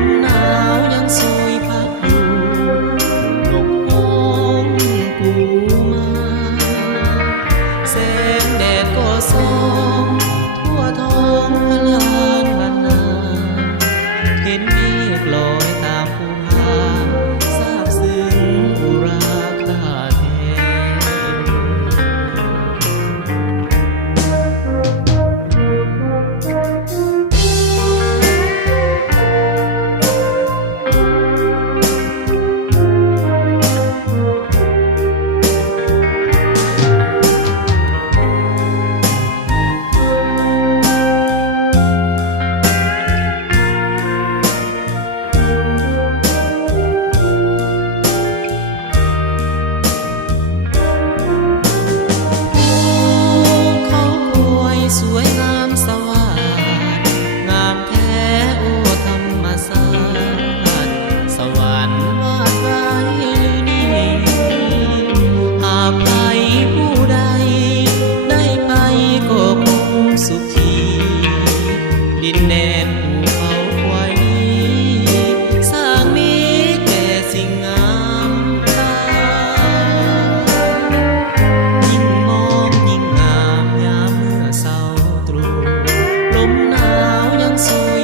มหนาวยังโชยพัดอยู่นกฮ้องกูมาแสงแดดก็ส่องทั่วท้องพลานบรรณาเห็นเมฆลอยตามภูผาซาบซึ้งอุราคาแท้สวยงามสว่างงามแท้โอ้ธรรมศาสตร์สวรรค์วาดไว้หรือนี่หากใครผู้ใดได้ไปก็คงสุขีดินแดนภูเขาไว้สร้างมีแต่สิ่งงามตายิ่งมองยิ่งงามยามเมื่อเศร้าลมหนาวยังโชย